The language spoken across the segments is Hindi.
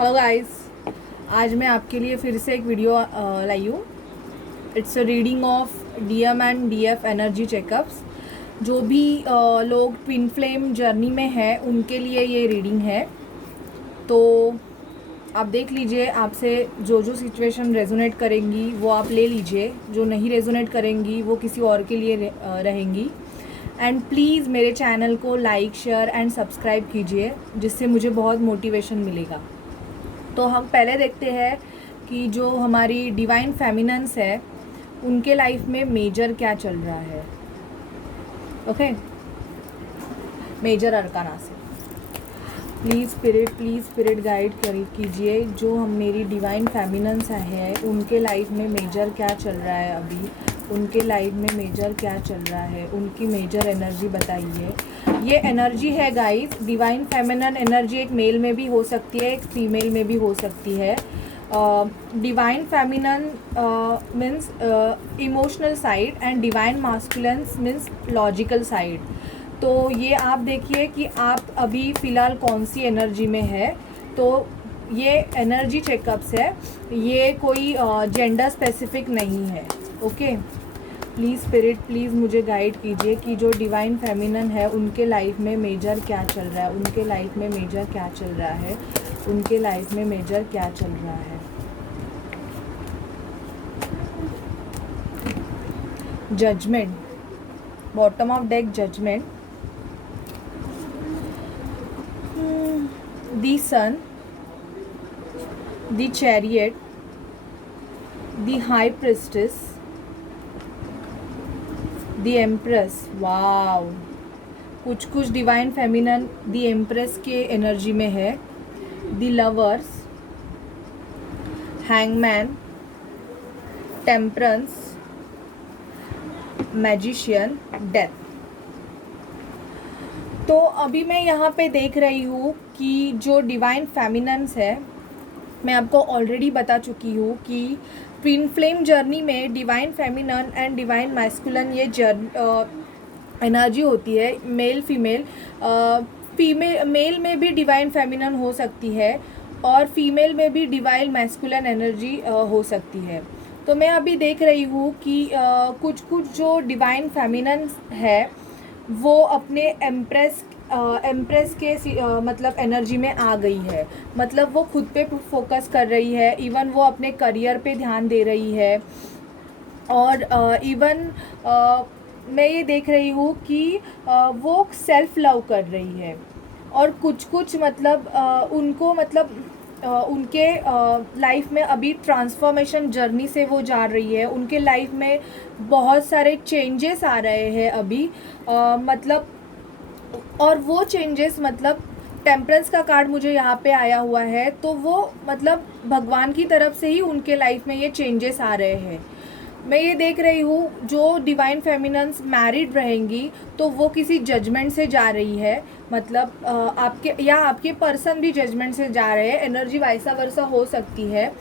हेलो गाइस, आज मैं आपके लिए फिर से एक वीडियो लाई हूँ। It's a reading of DM and DF energy checkups. जो भी लोग ट्विन फ्लेम जर्नी में हैं उनके लिए ये रीडिंग है। तो आप देख लीजिए, आपसे जो जो सिचुएशन रेजोनेट करेंगी वो आप ले लीजिए, जो नहीं रेजोनेट करेंगी वो किसी और के लिए रहेंगी। एंड प्लीज़ मेरे चैनल को लाइक, शेयर एंड सब्सक्राइब कीजिए, जिससे मुझे बहुत मोटिवेशन मिलेगा। तो हम पहले देखते हैं कि जो हमारी डिवाइन फेमिनन्स है उनके लाइफ में मेजर क्या चल रहा है। ओके, मेजर अरकाना से प्लीज़ स्पिरिट गाइड कीजिए। जो हम मेरी डिवाइन फेमिनन्स है उनके लाइफ में मेजर क्या चल रहा है, अभी उनके लाइफ में मेजर क्या चल रहा है, उनकी मेजर एनर्जी बताइए। ये एनर्जी है गाइस, डिवाइन फेमिनन एनर्जी एक मेल में भी हो सकती है, एक फीमेल में भी हो सकती है। Divine feminine means emotional side and divine masculine means logical side. तो ये आप देखिए कि आप अभी फ़िलहाल कौन सी एनर्जी में है। तो ये एनर्जी चेकअप्स है, ये कोई जेंडर स्पेसिफिक नहीं है। ओके, प्लीज़ स्पिरिट मुझे गाइड कीजिए कि जो डिवाइन फेमिनन है उनके लाइफ में मेजर क्या चल रहा है, उनके लाइफ में मेजर क्या चल रहा है, उनके लाइफ में मेजर क्या चल रहा है। Judgement, bottom of deck judgement, the sun, the chariot, the high priestess, the empress. Wow, कुछ डिवाइन फेमिनन दी एम्प्रेस के एनर्जी में है। The lovers, hangman, temperance, magician, death. तो अभी मैं यहाँ पे देख रही हूँ कि जो डिवाइन फेमिनन्स है, मैं आपको ऑलरेडी बता चुकी हूँ कि ट्विन फ्लेम जर्नी में divine feminine and divine masculine ये एनर्जी होती है, मेल फीमेल। मेल में भी डिवाइन फेमिनन हो सकती है और फीमेल में भी डिवाइन मैस्कुलिन एनर्जी हो सकती है। तो मैं अभी देख रही हूँ कि कुछ जो डिवाइन फेमिनन है वो अपने एम्प्रेस के मतलब एनर्जी में आ गई है। मतलब वो खुद पे फोकस कर रही है, इवन वो अपने करियर पे ध्यान दे रही है। और इवन मैं ये देख रही हूँ कि वो सेल्फ लव कर रही है। और कुछ मतलब उनको मतलब उनके लाइफ में अभी ट्रांसफॉर्मेशन जर्नी से वो जा रही है। उनके लाइफ में बहुत सारे चेंजेस आ रहे हैं अभी, मतलब। और वो चेंजेस मतलब टेम्परेंस का कार्ड मुझे यहाँ पे आया हुआ है, तो वो मतलब भगवान की तरफ से ही उनके लाइफ में ये चेंजेस आ रहे हैं। मैं ये देख रही हूँ जो डिवाइन फेमिनन्स मैरिड रहेंगी तो वो किसी जजमेंट से जा रही है। मतलब आपके पर्सन भी जजमेंट से जा रहे हैं, एनर्जी वैसा वर्सा हो सकती है।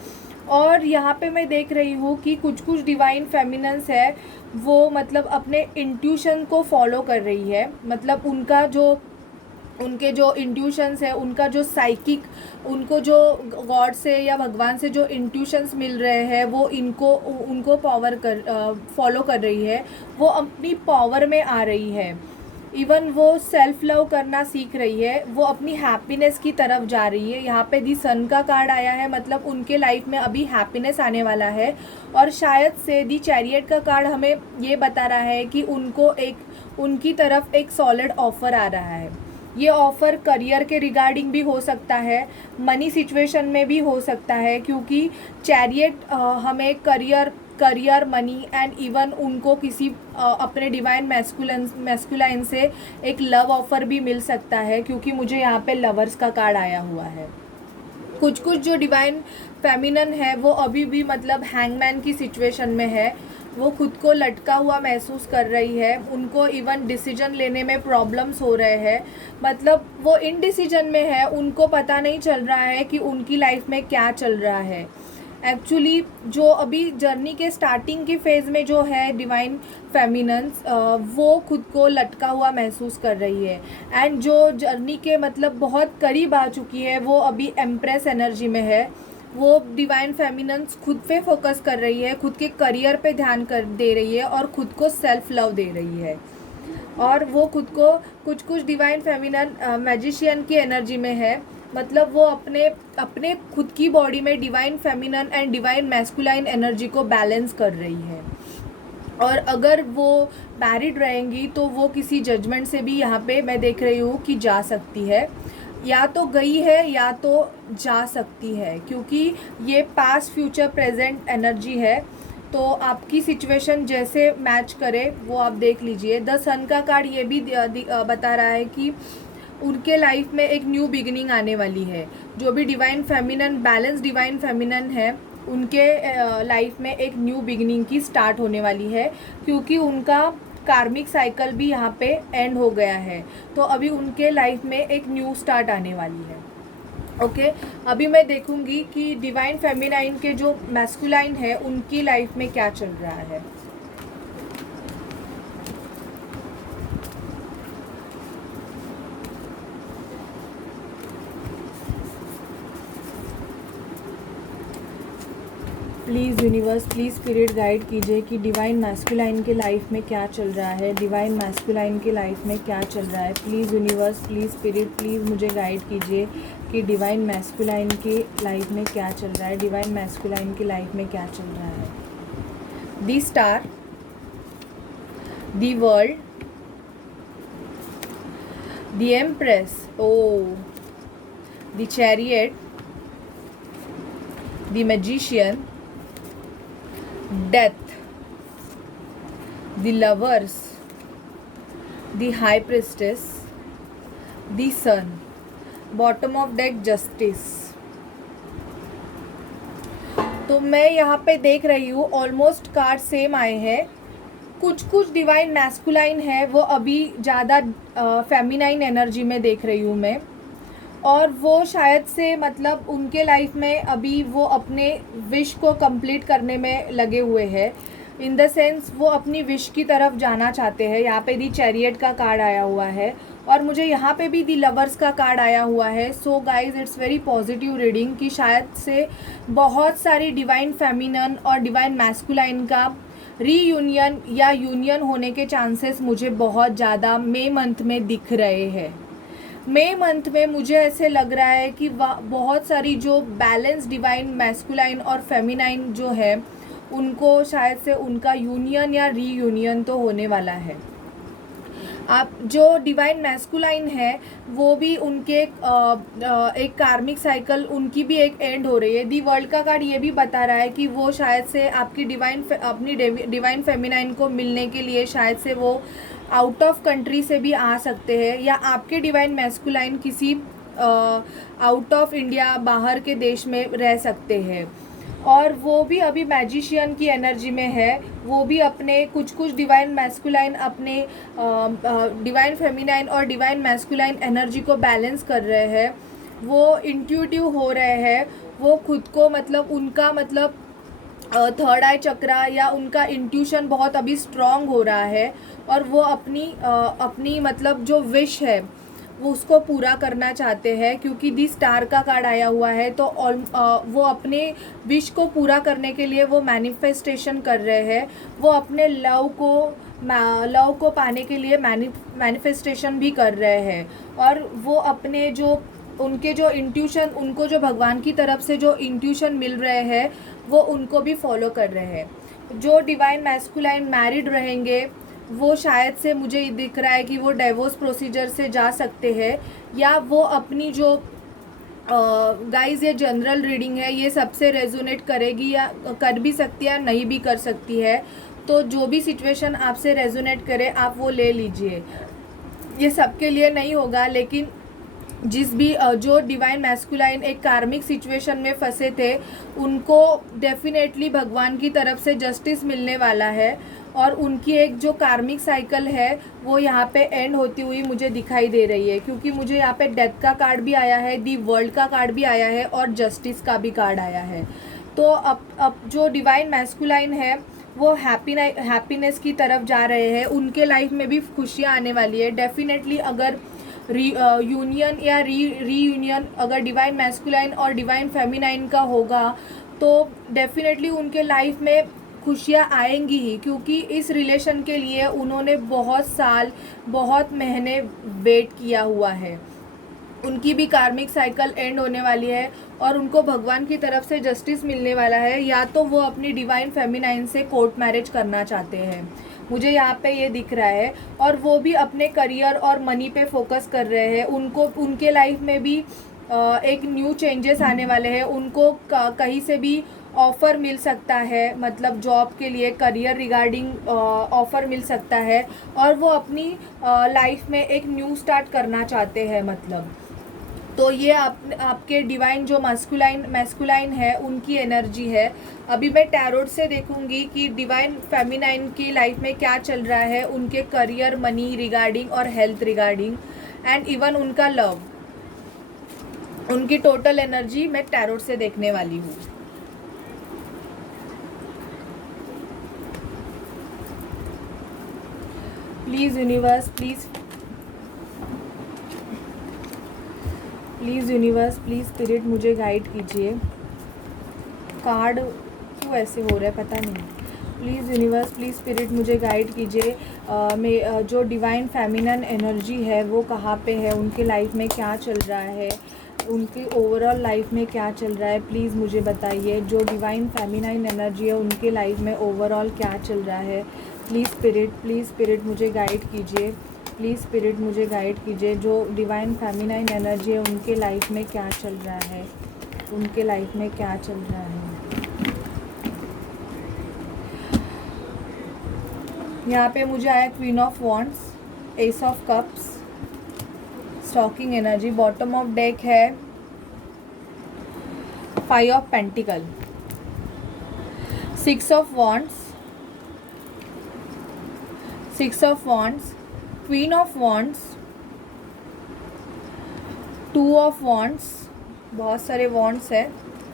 और यहाँ पे मैं देख रही हूँ कि कुछ डिवाइन फेमिनन्स है वो मतलब अपने इंट्यूशन को फॉलो कर रही है। मतलब उनके जो इंट्यूशंस है, उनका जो साइकिक, उनको जो गॉड से या भगवान से जो इंट्यूशंस मिल रहे हैं वो उनको फॉलो कर रही है। वो अपनी पावर में आ रही है। इवन वो सेल्फ लव करना सीख रही है, वो अपनी हैप्पीनेस की तरफ जा रही है। यहाँ पे दी सन का कार्ड आया है, मतलब उनके लाइफ में अभी हैप्पीनेस आने वाला है। और शायद से दी चैरियट का कार्ड हमें ये बता रहा है कि उनकी तरफ एक सॉलिड ऑफर आ रहा है। ये ऑफ़र करियर के रिगार्डिंग भी हो सकता है, मनी सिचुएशन में भी हो सकता है, क्योंकि चैरियट हमें करियर मनी एंड इवन उनको किसी अपने डिवाइन मैस्कुलाइन से एक लव ऑफ़र भी मिल सकता है, क्योंकि मुझे यहाँ पे लवर्स का कार्ड आया हुआ है। कुछ जो डिवाइन फेमिनन है वो अभी भी मतलब हैंगमैन की सिचुएशन में है। वो खुद को लटका हुआ महसूस कर रही है, उनको इवन डिसीजन लेने में प्रॉब्लम्स हो रहे हैं। मतलब वो इनडिसीजन में है, उनको पता नहीं चल रहा है कि उनकी लाइफ में क्या चल रहा है। एक्चुअली जो अभी जर्नी के स्टार्टिंग की फेज़ में जो है डिवाइन फेमिनन्स, वो खुद को लटका हुआ महसूस कर रही है। एंड जो जर्नी के मतलब बहुत करीब आ चुकी है वो अभी एम्प्रेस एनर्जी में है। वो डिवाइन फेमिनन्स खुद पे फोकस कर रही है, खुद के करियर पे ध्यान कर दे रही है और खुद को सेल्फ लव दे रही है। और वो खुद को कुछ डिवाइन फेमिनन मैजिशियन की एनर्जी में है, मतलब वो अपने खुद की बॉडी में divine feminine and divine masculine energy को बैलेंस कर रही है। और अगर वो मैरिड रहेंगी तो वो किसी जजमेंट से भी यहाँ पे मैं देख रही हूँ कि जा सकती है, या तो गई है या तो जा सकती है, क्योंकि ये पास्ट फ्यूचर प्रेजेंट एनर्जी है। तो आपकी सिचुएशन जैसे मैच करे वो आप देख लीजिए। द सन का कार्ड ये भी बता रहा है कि उनके लाइफ में एक न्यू बिगिनिंग आने वाली है। जो भी divine feminine balance divine feminine है उनके लाइफ में एक न्यू बिगिनिंग की स्टार्ट होने वाली है, क्योंकि उनका कार्मिक साइकिल भी यहाँ पे एंड हो गया है। तो अभी उनके लाइफ में एक न्यू स्टार्ट आने वाली है। ओके, अभी मैं देखूंगी कि डिवाइन फेमिनाइन के जो मैस्कुलाइन है उनकी लाइफ में क्या चल रहा है। Please universe, please spirit guide कीजिए कि डिवाइन मैस्कुलाइन के लाइफ में क्या चल रहा है। डिवाइन मैस्कुलाइन के लाइफ में क्या चल रहा है। Please universe, please spirit, please मुझे गाइड कीजिए कि डिवाइन मैस्कुलाइन के लाइफ में क्या चल रहा है। डिवाइन मैस्कुलाइन की लाइफ में क्या चल रहा है। The star, the world, the empress, oh, the chariot, the magician, death, the lovers, the high priestess, the sun, bottom of deck justice. तो मैं यहाँ पे देख रही हूँ ऑलमोस्ट कार्ड सेम आए हैं। कुछ डिवाइन मैस्कुलाइन है वो अभी ज़्यादा फेमिनाइन एनर्जी में देख रही हूँ मैं, और वो शायद से मतलब उनके लाइफ में अभी वो अपने विश को कंप्लीट करने में लगे हुए हैं। इन द सेंस वो अपनी विश की तरफ जाना चाहते हैं। यहाँ पे दी चैरियट का कार्ड आया हुआ है और मुझे यहाँ पे भी दी लवर्स का कार्ड आया हुआ है। So guys, it's very positive reading कि शायद से बहुत सारी डिवाइन फेमिनन और डिवाइन मैस्कुलाइन का रीयूनियन या यूनियन होने के चांसेस मुझे बहुत ज़्यादा मई मंथ में दिख रहे हैं। मई मंथ में मुझे ऐसे लग रहा है कि बहुत सारी जो बैलेंस डिवाइन मैस्कुलाइन और फेमिनाइन जो है उनको शायद से उनका यूनियन या रीयूनियन तो होने वाला है। आप जो डिवाइन मैस्कुलाइन है वो भी उनके एक कार्मिक साइकिल उनकी भी एक एंड हो रही है। दी वर्ल्ड का कार्ड ये भी बता रहा है कि वो शायद से आपकी अपनी डिवाइन फेमिनाइन को मिलने के लिए शायद से वो आउट ऑफ कंट्री से भी आ सकते हैं, या आपके डिवाइन मैस्कुलाइन किसी आउट ऑफ इंडिया बाहर के देश में रह सकते हैं। और वो भी अभी मैजिशियन की एनर्जी में है। वो भी अपने कुछ डिवाइन मैस्कुलाइन अपने डिवाइन फेमिनाइन और डिवाइन मैस्कुलाइन एनर्जी को बैलेंस कर रहे हैं। वो इंट्यूटिव हो रहे हैं। वो खुद को मतलब उनका मतलब थर्ड आई चक्रा या उनका इंट्यूशन बहुत अभी स्ट्रॉन्ग हो रहा है, और वो अपनी मतलब जो विश है वो उसको पूरा करना चाहते हैं, क्योंकि दी स्टार का कार्ड आया हुआ है। तो वो अपने विश को पूरा करने के लिए वो मैनिफेस्टेशन कर रहे हैं। वो अपने लव को पाने के लिए मैनिफेस्टेशन भी कर रहे हैं, और वो अपने उनके जो इंट्यूशन, उनको जो भगवान की तरफ से जो इंट्यूशन मिल रहे हैं वो उनको भी फॉलो कर रहे हैं। जो डिवाइन मैस्कुलाइन मैरिड रहेंगे वो शायद से मुझे दिख रहा है कि वो डाइवोर्स प्रोसीजर से जा सकते हैं, या वो अपनी जो गाइस ये जनरल रीडिंग है, ये सबसे रेजोनेट करेगी या कर भी सकती है या नहीं भी कर सकती है। तो जो भी सिचुएशन आपसे रेजोनेट करे आप वो ले लीजिए। ये सबके लिए नहीं होगा, लेकिन जो डिवाइन मैस्कुलाइन एक कार्मिक सिचुएशन में फंसे थे उनको डेफिनेटली भगवान की तरफ से जस्टिस मिलने वाला है, और उनकी एक जो कार्मिक साइकिल है वो यहाँ पे एंड होती हुई मुझे दिखाई दे रही है, क्योंकि मुझे यहाँ पे डेथ का कार्ड भी आया है, दी वर्ल्ड का कार्ड भी आया है और जस्टिस का भी कार्ड आया है। तो अब जो डिवाइन मैस्कुलाइन है वो हैप्पीनेस की तरफ जा रहे हैं, उनके लाइफ में भी खुशियाँ आने वाली है डेफिनेटली। अगर यूनियन या रीयूनियन अगर डिवाइन मैस्कुलाइन और डिवाइन फेमिनाइन का होगा तो डेफिनेटली उनके लाइफ में खुशियाँ आएंगी ही, क्योंकि इस रिलेशन के लिए उन्होंने बहुत साल बहुत महीने वेट किया हुआ है। उनकी भी कार्मिक साइकिल एंड होने वाली है और उनको भगवान की तरफ से जस्टिस मिलने वाला है, या तो वो अपनी डिवाइन फेमिनाइन से कोर्ट मैरिज करना चाहते हैं, मुझे यहाँ पे ये दिख रहा है। और वो भी अपने करियर और मनी पे फोकस कर रहे हैं। उनको उनके लाइफ में भी एक न्यू चेंजेस आने वाले हैं। उनको कहीं से भी ऑफ़र मिल सकता है, मतलब जॉब के लिए करियर रिगार्डिंग ऑफ़र मिल सकता है, और वो अपनी लाइफ में एक न्यू स्टार्ट करना चाहते हैं मतलब। तो ये आपके डिवाइन जो मैस्कुलाइन है उनकी एनर्जी है। अभी मैं टैरोट से देखूंगी कि डिवाइन फेमिनाइन की लाइफ में क्या चल रहा है, उनके करियर, मनी रिगार्डिंग और हेल्थ रिगार्डिंग, एंड इवन उनका लव, उनकी टोटल एनर्जी मैं टैरोट से देखने वाली हूँ। Please universe, please universe, please spirit मुझे गाइड कीजिए। कार्ड क्यों ऐसे हो रहा है पता नहीं। प्लीज़ यूनिवर्स, प्लीज़ स्पिरिट मुझे गाइड कीजिए। जो डिवाइन फेमिनन एनर्जी है वो कहाँ पे है, उनके लाइफ में क्या चल रहा है, उनकी ओवरऑल लाइफ में क्या चल रहा है, प्लीज़ मुझे बताइए। जो डिवाइन फेमिनाइन एनर्जी है उनके लाइफ में ओवरऑल क्या चल रहा है। प्लीज़ स्पिरिट मुझे गाइड कीजिए। प्लीज़ स्पिरिट मुझे गाइड कीजिए। जो डिवाइन फेमिनाइन एनर्जी है उनके लाइफ में क्या चल रहा है, उनके लाइफ में क्या चल रहा है। यहाँ पे मुझे आया queen of wands, ace of cups, stalking energy. Bottom of deck है five of pentacle, six of wands, queen of wands, two of wands, बहुत सारे वॉन्ड्स है,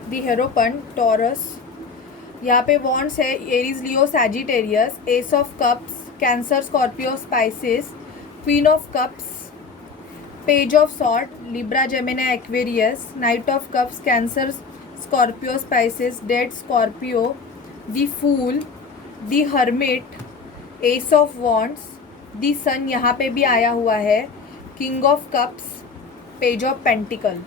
दी हेरोपन, टॉरस, यहाँ पे वॉन्ड्स है Aries, Leo, Sagittarius, ace of cups, Cancer, Scorpio, Pisces, queen of cups, page of sword, Libra, Gemini, Aquarius, knight of cups, Cancer, Scorpio, Pisces, dead, Scorpio, the fool, the hermit, ace of wands, the sun यहाँ पे भी आया हुआ है, king of cups, page of pentacle.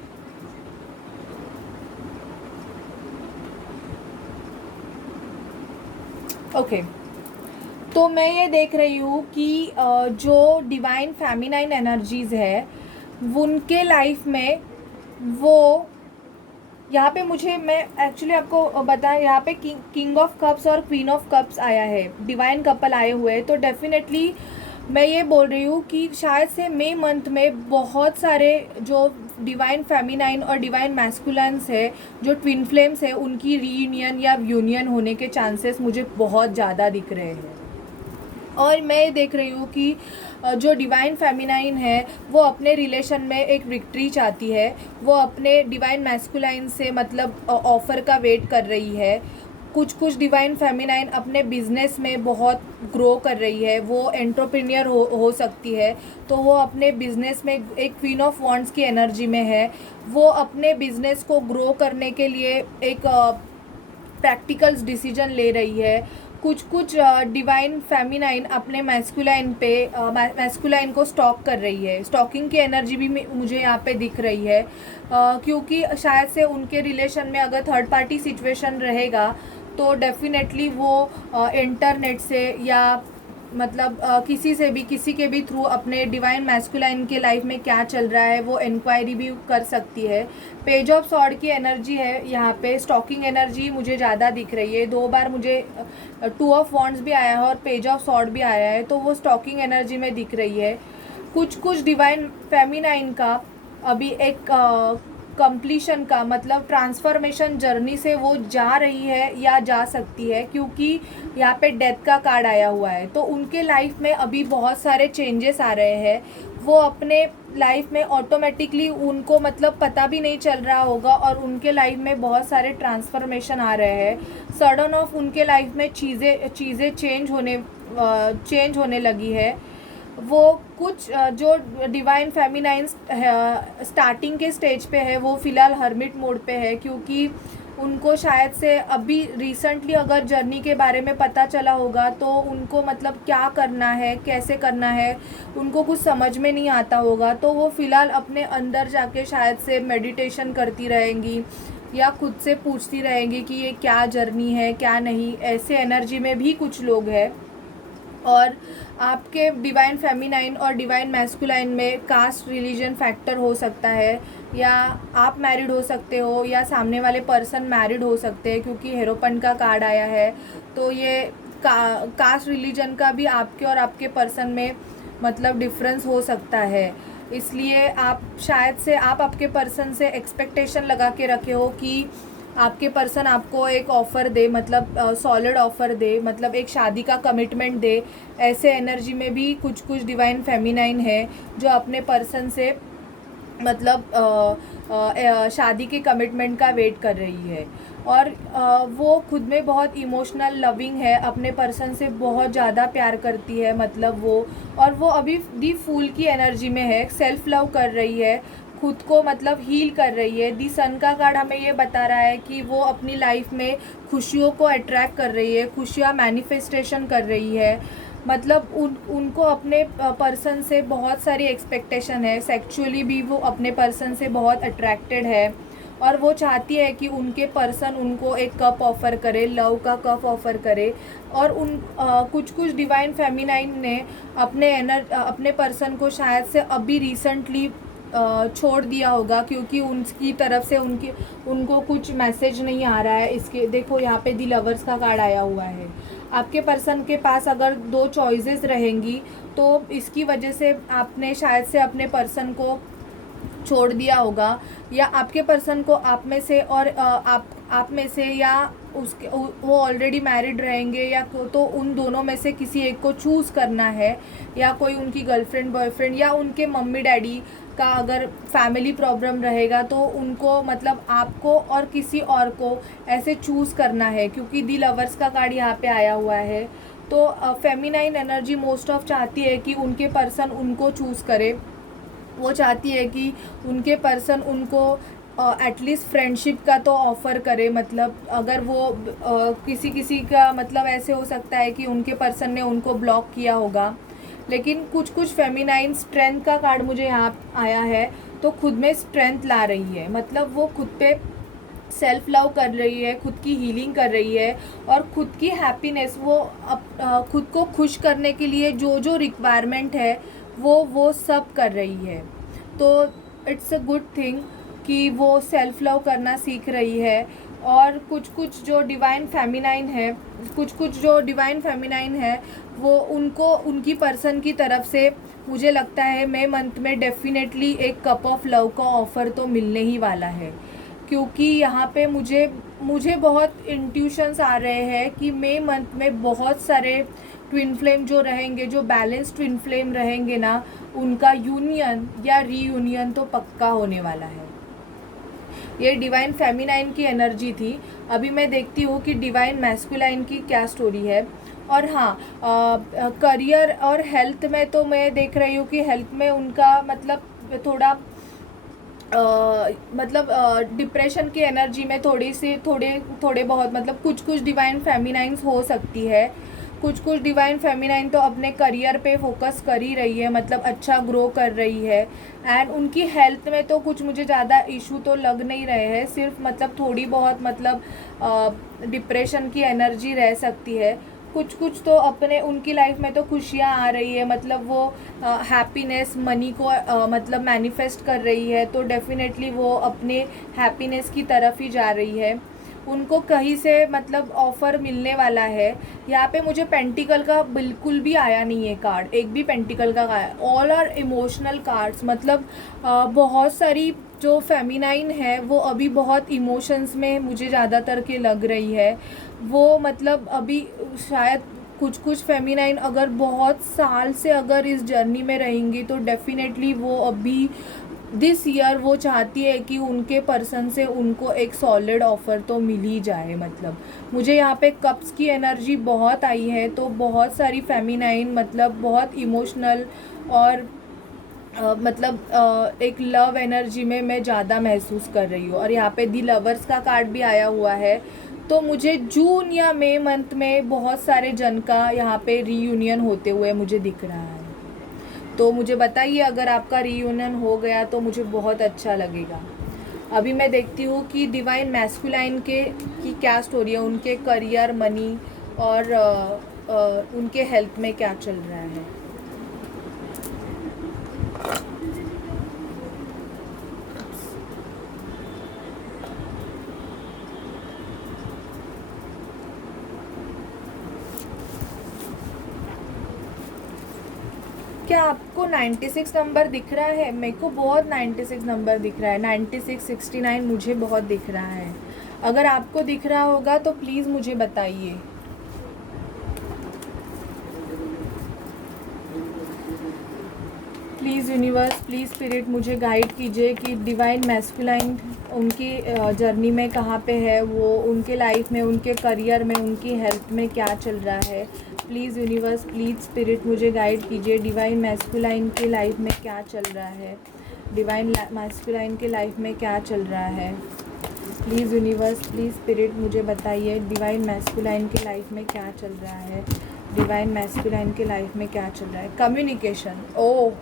Okay, तो मैं ये देख रही हूँ कि जो डिवाइन फेमिनाइन एनर्जीज़ है उनके लाइफ में वो यहाँ पे मुझे, मैं एक्चुअली आपको बताएं, यहाँ पे किंग ऑफ कप्स और क्वीन ऑफ कप्स आया है, डिवाइन कपल आए हुए हैं। तो डेफिनेटली मैं ये बोल रही हूँ कि शायद से मई मंथ में बहुत सारे जो डिवाइन फेमिनाइन और डिवाइन मैस्कुलाइन्स है, जो ट्विन फ्लेम्स है, उनकी रीयूनियन या यूनियन होने के चांसेस मुझे बहुत ज़्यादा दिख रहे हैं। और मैं देख रही हूँ कि जो डिवाइन फेमिनाइन है वो अपने रिलेशन में एक विक्ट्री चाहती है, वो अपने डिवाइन मैस्कुलाइन से मतलब ऑफ़र का वेट कर रही है। कुछ डिवाइन फेमिनाइन अपने बिजनेस में बहुत ग्रो कर रही है, वो एंटरप्रेन्योर हो सकती है, तो वो अपने बिजनेस में एक क्वीन ऑफ वॉन्ड्स की एनर्जी में है। वो अपने बिजनेस को ग्रो करने के लिए एक प्रैक्टिकल्स डिसीजन ले रही है। कुछ डिवाइन फेमिनाइन अपने मैस्कुलाइन को स्टॉक कर रही है। स्टॉकिंग की एनर्जी भी मुझे यहाँ पे दिख रही है, क्योंकि शायद से उनके रिलेशन में अगर थर्ड पार्टी सिचुएशन रहेगा तो डेफिनेटली वो इंटरनेट से या मतलब किसी के भी थ्रू अपने डिवाइन मैस्कुलाइन के लाइफ में क्या चल रहा है वो इंक्वायरी भी कर सकती है। पेज ऑफ सॉर्ड की एनर्जी है यहाँ पे, स्टॉकिंग एनर्जी मुझे ज़्यादा दिख रही है। 2 बार मुझे टू ऑफ वॉन्ड्स भी आया है और पेज ऑफ सॉर्ड भी आया है, तो वो स्टॉकिंग एनर्जी में दिख रही है। कुछ डिवाइन फेमिनाइन का अभी एक कंप्लीशन का मतलब ट्रांसफॉर्मेशन जर्नी से वो जा रही है या जा सकती है, क्योंकि यहाँ पे डेथ का कार्ड आया हुआ है। तो उनके लाइफ में अभी बहुत सारे चेंजेस आ रहे हैं, वो अपने लाइफ में ऑटोमेटिकली उनको मतलब पता भी नहीं चल रहा होगा और उनके लाइफ में बहुत सारे ट्रांसफॉर्मेशन आ रहे हैं। सडन ऑफ उनके लाइफ में चीज़ें चेंज होने लगी है। वो कुछ जो डिवाइन फेमिनाइन स्टार्टिंग के स्टेज पे है, वो फ़िलहाल हर्मिट मोड पे है, क्योंकि उनको शायद से अभी रिसेंटली अगर जर्नी के बारे में पता चला होगा तो उनको मतलब क्या करना है, कैसे करना है, उनको कुछ समझ में नहीं आता होगा। तो वो फ़िलहाल अपने अंदर जाके शायद से मेडिटेशन करती रहेंगी या खुद से पूछती रहेंगी कि ये क्या जर्नी है क्या नहीं। ऐसे एनर्जी में भी कुछ लोग हैं। और आपके डिवाइन फेमिनाइन और डिवाइन मैस्कुलाइन में कास्ट रिलीजन फैक्टर हो सकता है, या आप मैरिड हो सकते हो या सामने वाले पर्सन मैरिड हो सकते हैं, क्योंकि हेरोपन का कार्ड आया है। तो ये कास्ट रिलीजन का भी आपके और आपके पर्सन में मतलब डिफरेंस हो सकता है। इसलिए आप शायद से आप आपके पर्सन से एक्सपेक्टेशन लगा के रखे हो कि आपके पर्सन आपको एक ऑफ़र दे, मतलब सॉलिड ऑफ़र दे, मतलब एक शादी का कमिटमेंट दे। ऐसे एनर्जी में भी कुछ कुछ डिवाइन फेमिनाइन है जो अपने पर्सन से मतलब शादी के कमिटमेंट का वेट कर रही है। और वो खुद में बहुत इमोशनल लविंग है, अपने पर्सन से बहुत ज़्यादा प्यार करती है, मतलब वो। और वो अभी दी फूल की एनर्जी में है, सेल्फ लव कर रही है, खुद को मतलब हील कर रही है। दी सन का कार्ड हमें ये बता रहा है कि वो अपनी लाइफ में खुशियों को अट्रैक्ट कर रही है, खुशियाँ मैनिफेस्टेशन कर रही है। मतलब उनको अपने पर्सन से बहुत सारी एक्सपेक्टेशन है। सेक्सुअली भी वो अपने पर्सन से बहुत अट्रैक्टेड है और वो चाहती है कि उनके पर्सन उनको एक कप ऑफ़र करे, लव का कप ऑफ़र करे। और कुछ कुछ डिवाइन फेमिनाइन ने अपने पर्सन को शायद से अभी रिसेंटली छोड़ दिया होगा, क्योंकि उनकी तरफ से उनको कुछ मैसेज नहीं आ रहा है। इसके देखो यहाँ पे दी लवर्स का कार्ड आया हुआ है। आपके पर्सन के पास अगर 2 चॉइसेस रहेंगी तो इसकी वजह से आपने शायद से अपने पर्सन को छोड़ दिया होगा, या आपके पर्सन को आप में से और आप में से या उसके वो ऑलरेडी मैरिड रहेंगे, या तो उन दोनों में से किसी एक को चूज़ करना है, या कोई उनकी गर्लफ्रेंड बॉयफ्रेंड या उनके मम्मी डैडी का अगर फैमिली प्रॉब्लम रहेगा तो उनको मतलब आपको और किसी और को ऐसे चूज़ करना है, क्योंकि दी लवर्स का कार्ड यहाँ पे आया हुआ है। तो फेमिनाइन एनर्जी मोस्ट ऑफ चाहती है कि उनके पर्सन उनको चूज़ करे। वो चाहती है कि उनके पर्सन उनको एटलीस्ट फ्रेंडशिप का तो ऑफ़र करे। मतलब अगर वो किसी का मतलब ऐसे हो सकता है कि उनके पर्सन ने उनको ब्लॉक किया होगा। लेकिन कुछ कुछ फेमिनाइन स्ट्रेंथ का कार्ड मुझे यहाँ आया है, तो खुद में स्ट्रेंथ ला रही है। मतलब वो खुद पे सेल्फ लव कर रही है, खुद की हीलिंग कर रही है, और खुद की हैप्पीनेस वो खुद को खुश करने के लिए जो जो रिक्वायरमेंट है वो सब कर रही है। तो इट्स अ गुड थिंग कि वो सेल्फ लव करना सीख रही है। और कुछ कुछ जो डिवाइन फेमिनाइन है वो उनको उनकी पर्सन की तरफ से मुझे लगता है मई मंथ में डेफिनेटली एक कप ऑफ लव का ऑफ़र तो मिलने ही वाला है। क्योंकि यहाँ पे मुझे बहुत इंट्यूशंस आ रहे हैं कि मई मंथ में बहुत सारे ट्विन फ्लेम जो रहेंगे, जो बैलेंस ट्विन फ्लेम रहेंगे ना, उनका यूनियन या रीयूनियन तो पक्का होने वाला है। ये डिवाइन फेमिनाइन की एनर्जी थी। अभी मैं देखती हूँ कि डिवाइन मैस्कुलाइन की क्या स्टोरी है। और हाँ, करियर और हेल्थ में तो मैं देख रही हूँ कि हेल्थ में उनका मतलब थोड़ा डिप्रेशन की एनर्जी में थोड़े बहुत मतलब कुछ कुछ डिवाइन फेमिनाइन्स हो सकती है। कुछ कुछ डिवाइन फेमिनाइन तो अपने करियर पे फोकस कर ही रही है, मतलब अच्छा ग्रो कर रही है। एंड उनकी हेल्थ में तो कुछ मुझे ज़्यादा इशू तो लग नहीं रहे हैं, सिर्फ मतलब थोड़ी बहुत मतलब डिप्रेशन की एनर्जी रह सकती है। कुछ कुछ तो अपने उनकी लाइफ में तो खुशियाँ आ रही है, मतलब वो हैप्पीनेस मनी को मतलब मैनिफेस्ट कर रही है। तो डेफिनेटली वो अपने हैप्पीनेस की तरफ ही जा रही है। उनको कहीं से मतलब ऑफ़र मिलने वाला है। यहाँ पे मुझे पेंटिकल का बिल्कुल भी आया नहीं है कार्ड, एक भी पेंटिकल का आया। ऑल आर इमोशनल कार्ड्स, मतलब बहुत सारी जो फेमिनाइन है वो अभी बहुत इमोशंस में मुझे ज़्यादातर के लग रही है। वो मतलब अभी शायद कुछ कुछ फेमिनाइन अगर बहुत साल से अगर इस जर्नी में रहेंगी तो डेफिनेटली वो अभी दिस ईयर वो चाहती है कि उनके पर्सन से उनको एक सॉलिड ऑफ़र तो मिल ही जाए। मतलब मुझे यहाँ पे कप्स की एनर्जी बहुत आई है, तो बहुत सारी फेमिनाइन मतलब बहुत इमोशनल और एक लव एनर्जी में मैं ज़्यादा महसूस कर रही हूँ। और यहाँ पे दी लवर्स का कार्ड भी आया हुआ है, तो मुझे जून या मई मंथ में बहुत सारे जन का यहाँ पे रीयूनियन होते हुए मुझे दिख रहा है। तो मुझे बताइए, अगर आपका रीयूनियन हो गया तो मुझे बहुत अच्छा लगेगा। अभी मैं देखती हूँ कि डिवाइन मैस्कुलाइन की क्या स्टोरी है, उनके करियर, मनी और उनके हेल्थ में क्या चल रहा है। क्या आपको 96 नंबर दिख रहा है? मेरे को बहुत 96 नंबर दिख रहा है, 96, 69 मुझे बहुत दिख रहा है। अगर आपको दिख रहा होगा तो प्लीज़ मुझे बताइए। प्लीज़ यूनिवर्स, प्लीज़ स्पिरिट मुझे गाइड कीजिए कि डिवाइन मैस्कुलाइन उनकी जर्नी में कहाँ पे है, वो उनके लाइफ में, उनके करियर में, उनकी हेल्थ में क्या चल रहा है। प्लीज़ यूनिवर्स, प्लीज़ स्पिरिट मुझे गाइड कीजिए, डिवाइन मैस्कुलाइन की लाइफ में क्या चल रहा है, डिवाइन मैस्कुलाइन के लाइफ में क्या चल रहा है। प्लीज़ यूनिवर्स, प्लीज़ स्पिरिट मुझे बताइए, डिवाइन मैस्कुलाइन के लाइफ में क्या चल रहा है, डिवाइन मैस्कुलाइन के लाइफ में क्या चल रहा है। कम्युनिकेशन, ओह,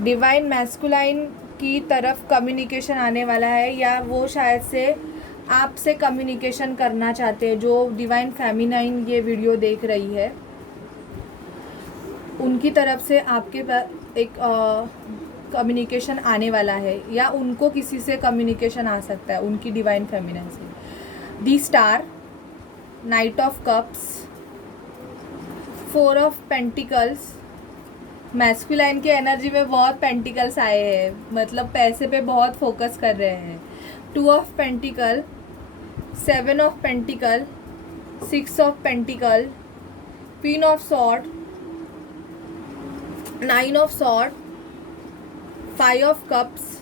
डिवाइन मैस्कुलाइन की तरफ कम्युनिकेशन आने वाला है, या वो शायद से आपसे कम्युनिकेशन करना चाहते हैं। जो डिवाइन फेमिनाइन ये वीडियो देख रही है, उनकी तरफ से आपके पास एक कम्युनिकेशन आने वाला है, या उनको किसी से कम्युनिकेशन आ सकता है उनकी डिवाइन फेमिनाइन से। The star, knight of cups, 4 of pentacles. Masculine की एनर्जी में बहुत पेंटिकल्स आए हैं, मतलब पैसे पे बहुत फोकस कर रहे हैं। 2 of pentacle, 7 of pentacle, 6 of pentacle, queen of sword, 9 of sword, 5 of cups.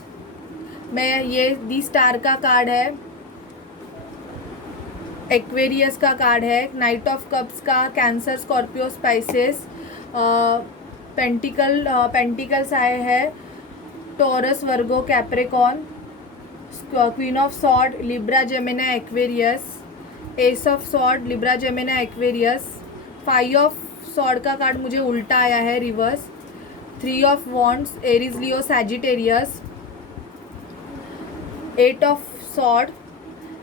मैं ये दी स्टार का कार्ड है, एक्वेरियस का कार्ड है, नाइट ऑफ कप्स का कैंसर, स्कॉर्पियो, स्पाइसेस, पेंटिकल्स आए हैं, taurus, Virgo, Capricorn, queen of sword, Libra, Gemini, Aquarius, S of sword, Libra, Gemini, Aquarius. 5 of sword का कार्ड मुझे उल्टा आया है, reverse. 3 of wands, Aries, Leo, Sagittarius, 8 of sword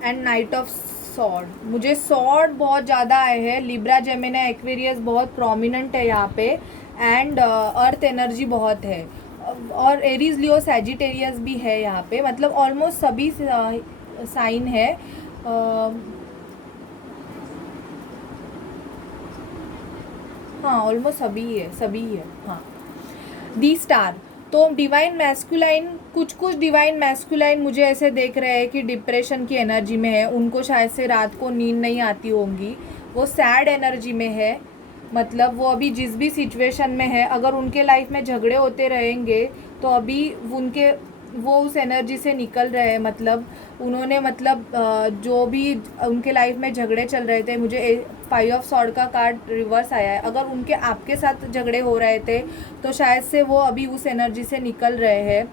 and night of sword. मुझे सॉर्ड बहुत ज़्यादा आए हैं, लिब्रा, जेमिनी, एक्वेरियस बहुत प्रोमिनेंट है यहाँ पे, एंड अर्थ एनर्जी बहुत है, और एरीज, लियो, सैजिटेरियस भी है यहाँ पे। मतलब ऑलमोस्ट सभी साइन है। हाँ, ऑलमोस्ट सभी है। हाँ, दी स्टार। तो डिवाइन मैस्कुलाइन, कुछ डिवाइन मैस्कुलाइन मुझे ऐसे देख रहे हैं कि डिप्रेशन की एनर्जी में है, उनको शायद से रात को नींद नहीं आती होंगी, वो सैड एनर्जी में है। मतलब वो अभी जिस भी सिचुएशन में है, अगर उनके लाइफ में झगड़े होते रहेंगे तो अभी वो उस एनर्जी से निकल रहे हैं। मतलब उन्होंने जो भी उनके लाइफ में झगड़े चल रहे थे, मुझे 5 ऑफ सॉर्ड का कार्ड रिवर्स आया है। अगर उनके आपके साथ झगड़े हो रहे थे तो शायद से वो अभी उस एनर्जी से निकल रहे हैं।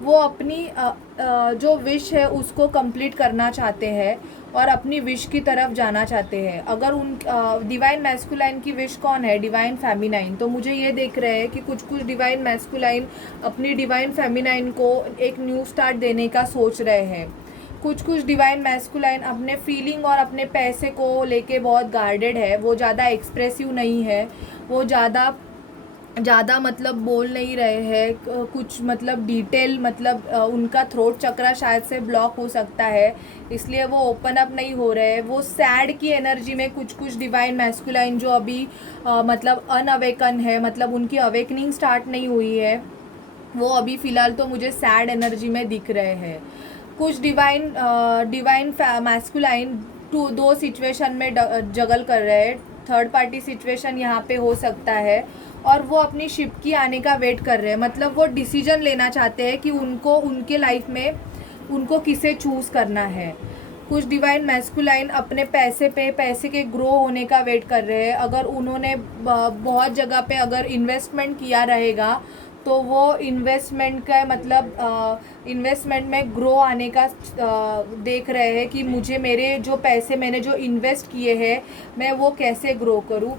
वो अपनी जो विश है उसको कंप्लीट करना चाहते हैं और अपनी विश की तरफ जाना चाहते हैं। अगर उन डिवाइन मैस्कुलाइन की विश कौन है? Divine feminine. तो मुझे ये देख रहे हैं कि कुछ डिवाइन मैस्कुलाइन अपनी डिवाइन फेमिनाइन को एक न्यू स्टार्ट देने का सोच रहे हैं। कुछ डिवाइन मैस्कुलाइन अपने फीलिंग और अपने पैसे को लेके बहुत गार्डेड है, वो ज़्यादा एक्सप्रेसिव नहीं है, वो ज़्यादा मतलब बोल नहीं रहे हैं कुछ, मतलब डिटेल, मतलब उनका थ्रोट चक्रा शायद से ब्लॉक हो सकता है, इसलिए वो ओपन अप नहीं हो रहे हैं। वो सैड की एनर्जी में कुछ डिवाइन मैस्कुलाइन जो अभी मतलब अनअवेकन है, मतलब उनकी अवेकनिंग स्टार्ट नहीं हुई है, वो अभी फ़िलहाल तो मुझे सैड एनर्जी में दिख रहे हैं। कुछ डिवाइन मैस्कुलाइन दो सिचुएशन में जगल कर रहे हैं, थर्ड पार्टी सिचुएशन यहाँ पे हो सकता है, और वो अपनी शिप की आने का वेट कर रहे हैं। मतलब वो डिसीजन लेना चाहते हैं कि उनको उनके लाइफ में उनको किसे चूज़ करना है। कुछ डिवाइन मैस्कुलाइन अपने पैसे के ग्रो होने का वेट कर रहे हैं। अगर उन्होंने बहुत जगह पे अगर इन्वेस्टमेंट किया रहेगा तो वो इन्वेस्टमेंट का मतलब इन्वेस्टमेंट में ग्रो आने का देख रहे हैं कि मुझे मेरे जो पैसे मैंने जो इन्वेस्ट किए हैं मैं वो कैसे ग्रो करूं।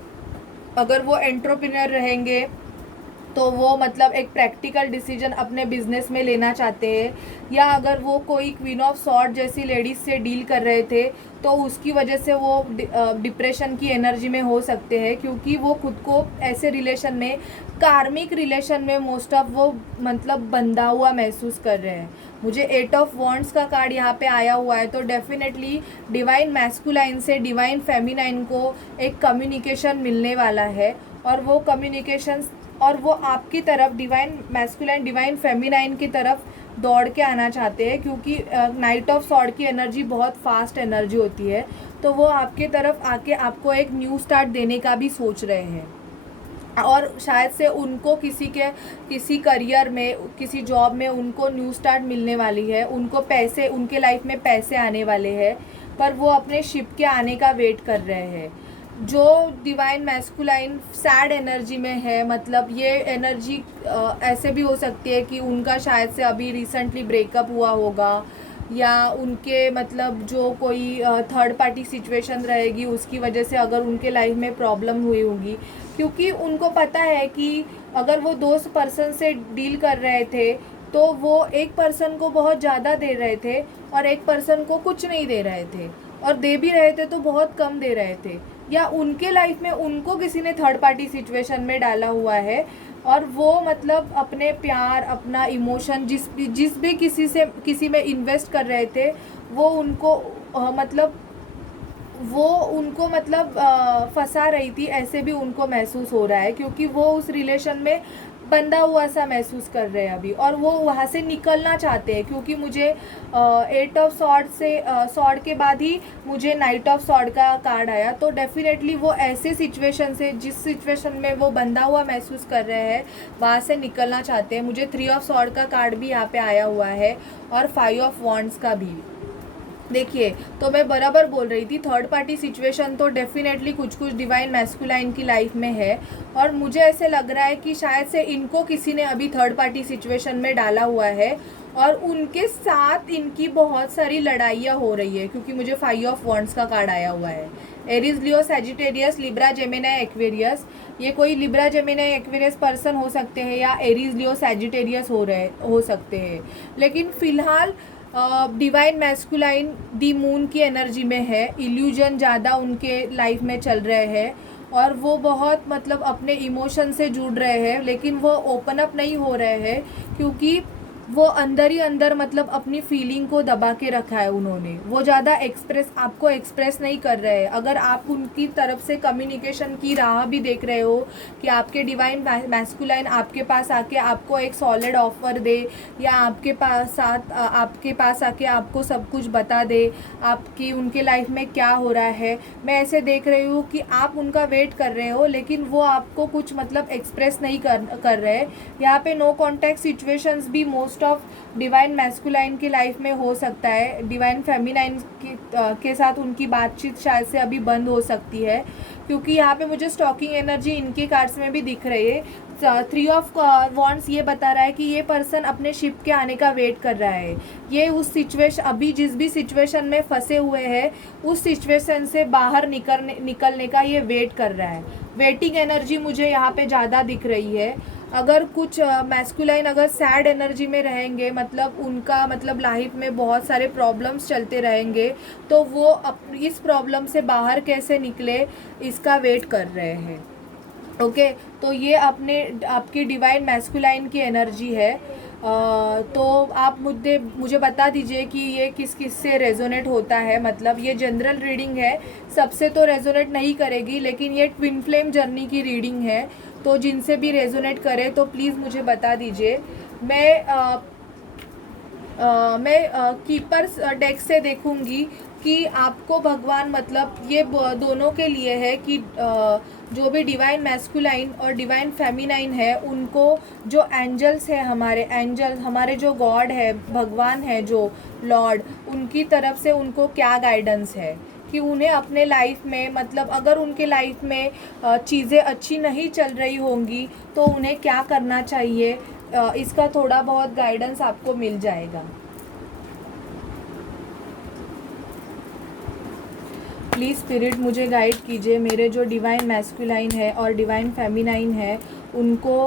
अगर वो एंटरप्रेन्योर रहेंगे तो वो मतलब एक प्रैक्टिकल डिसीजन अपने बिजनेस में लेना चाहते हैं। या अगर वो कोई क्वीन ऑफ सॉर्ड जैसी लेडीज़ से डील कर रहे थे तो उसकी वजह से वो डिप्रेशन की एनर्जी में हो सकते हैं, क्योंकि वो खुद को ऐसे रिलेशन में, कार्मिक रिलेशन में मोस्ट ऑफ वो मतलब बंधा हुआ महसूस कर रहे हैं। मुझे 8 ऑफ वॉन्ड्स का कार्ड यहाँ पे आया हुआ है, तो डेफिनेटली डिवाइन मैस्कुलाइन से डिवाइन फेमिनाइन को एक कम्युनिकेशन मिलने वाला है, और वो कम्युनिकेशन और वो आपकी तरफ डिवाइन मैस्कुलाइन डिवाइन फेमिनाइन की तरफ दौड़ के आना चाहते हैं, क्योंकि नाइट ऑफ सॉर्ड की एनर्जी बहुत फास्ट एनर्जी होती है। तो वो आपके तरफ आके आपको एक न्यू स्टार्ट देने का भी सोच रहे हैं, और शायद से उनको किसी करियर में, किसी जॉब में उनको न्यू स्टार्ट मिलने वाली है। उनको पैसे, उनके लाइफ में पैसे आने वाले हैं, पर वो अपने शिप के आने का वेट कर रहे हैं। जो डिवाइन मैस्कुलाइन सैड एनर्जी में है, मतलब ये एनर्जी ऐसे भी हो सकती है कि उनका शायद से अभी रिसेंटली ब्रेकअप हुआ होगा, या उनके मतलब जो कोई थर्ड पार्टी सिचुएशन रहेगी उसकी वजह से अगर उनके लाइफ में प्रॉब्लम हुई होगी, क्योंकि उनको पता है कि अगर वो 2 पर्सन से डील कर रहे थे तो वो एक पर्सन को बहुत ज़्यादा दे रहे थे और एक पर्सन को कुछ नहीं दे रहे थे, और दे भी रहे थे तो बहुत कम दे रहे थे, या उनके लाइफ में उनको किसी ने थर्ड पार्टी सिचुएशन में डाला हुआ है, और वो मतलब अपने प्यार, अपना इमोशन जिस भी किसी में इन्वेस्ट कर रहे थे वो उनको मतलब फंसा रही थी, ऐसे भी उनको महसूस हो रहा है, क्योंकि वो उस रिलेशन में बंधा हुआ सा महसूस कर रहे हैं अभी, और वो वहाँ से निकलना चाहते हैं। क्योंकि मुझे 8 ऑफ सॉर्ड से सॉर्ड के बाद ही मुझे नाइट ऑफ सॉर्ड का कार्ड आया, तो डेफिनेटली वो ऐसे सिचुएशन से, जिस सिचुएशन में वो बंधा हुआ महसूस कर रहे हैं वहाँ से निकलना चाहते हैं। मुझे 3 ऑफ सॉर्ड का कार्ड भी यहाँ पे आया हुआ है, और 5 ऑफ वॉन्ड्स का भी। देखिए, तो मैं बराबर बोल रही थी, थर्ड पार्टी सिचुएशन तो डेफिनेटली कुछ डिवाइन मैस्कुलाइन की लाइफ में है, और मुझे ऐसे लग रहा है कि शायद से इनको किसी ने अभी थर्ड पार्टी सिचुएशन में डाला हुआ है, और उनके साथ इनकी बहुत सारी लड़ाइयाँ हो रही है, क्योंकि मुझे 5 ऑफ वॉन्ड्स का कार्ड आया हुआ है। Aries, Leo, Sagittarius, Libra, Gemini, Aquarius, ये कोई लिब्रा, जेमिनी, एक्वेरियस पर्सन हो सकते हैं, या एरीज, लियो, सैजिटेरियस हो सकते हैं। लेकिन फ़िलहाल डिवाइन मैस्कुलाइन दी मून की एनर्जी में है, इल्यूजन ज़्यादा उनके लाइफ में चल रहे हैं, और वो बहुत मतलब अपने इमोशन से जुड़ रहे हैं, लेकिन वो ओपन अप नहीं हो रहे हैं, क्योंकि वो अंदर ही अंदर मतलब अपनी फीलिंग को दबा के रखा है उन्होंने। वो ज़्यादा आपको एक्सप्रेस नहीं कर रहे हैं। अगर आप उनकी तरफ से कम्युनिकेशन की राह भी देख रहे हो कि आपके डिवाइन मैस्कुलाइन आपके पास आके आपको एक सॉलिड ऑफर दे, या आपके पास आके आपको सब कुछ बता दे आपकी उनके लाइफ में क्या हो रहा है, मैं ऐसे देख रही हूँ कि आप उनका वेट कर रहे हो, लेकिन वो आपको कुछ मतलब एक्सप्रेस नहीं कर रहे। यहाँ पे नो कॉन्टैक्ट सिचुएशंस भी मोस्ट ऑफ डिवाइन मैस्कुलाइन की लाइफ में हो सकता है। डिवाइन फेमिनाइन के साथ उनकी बातचीत शायद से अभी बंद हो सकती है, क्योंकि यहाँ पे मुझे स्टॉकिंग एनर्जी इनके कार्ड्स में भी दिख रही है। 3 ऑफ वॉन्ड्स ये बता रहा है कि ये पर्सन अपने शिप के आने का वेट कर रहा है। ये उस सिचुएशन, अभी जिस भी सिचुएशन में फंसे हुए हैं उस सिचुएशन से बाहर निकलने का ये वेट कर रहा है। वेटिंग एनर्जी मुझे यहाँ पे ज़्यादा दिख रही है। अगर कुछ मैस्कुलाइन अगर सैड एनर्जी में रहेंगे, मतलब उनका मतलब लाइफ में बहुत सारे प्रॉब्लम्स चलते रहेंगे, तो वो इस प्रॉब्लम से बाहर कैसे निकले इसका वेट कर रहे हैं। ओके, तो ये आपकी डिवाइन मैस्कुलाइन की एनर्जी है। तो आप मुझे बता दीजिए कि ये किस से रेजोनेट होता है। मतलब ये जनरल रीडिंग है, सबसे तो रेजोनेट नहीं करेगी, लेकिन ये ट्विन फ्लेम जर्नी की रीडिंग है, तो जिनसे भी रेजोनेट करे तो प्लीज़ मुझे बता दीजिए। मैं मैं कीपर्स डेक से देखूंगी कि आपको भगवान मतलब ये दोनों के लिए है कि जो भी डिवाइन मैस्कुलाइन और डिवाइन फेमिनाइन है उनको जो एंजल्स है, हमारे एंजल्स, हमारे जो गॉड है, भगवान है जो लॉर्ड, उनकी तरफ से उनको क्या गाइडेंस है कि उन्हें अपने लाइफ में मतलब अगर उनके लाइफ में चीज़ें अच्छी नहीं चल रही होंगी तो उन्हें क्या करना चाहिए, इसका थोड़ा बहुत गाइडेंस आपको मिल जाएगा। प्लीज़ स्पिरिट मुझे गाइड कीजिए, मेरे जो डिवाइन मैस्कुलाइन है और डिवाइन फेमिनाइन है उनको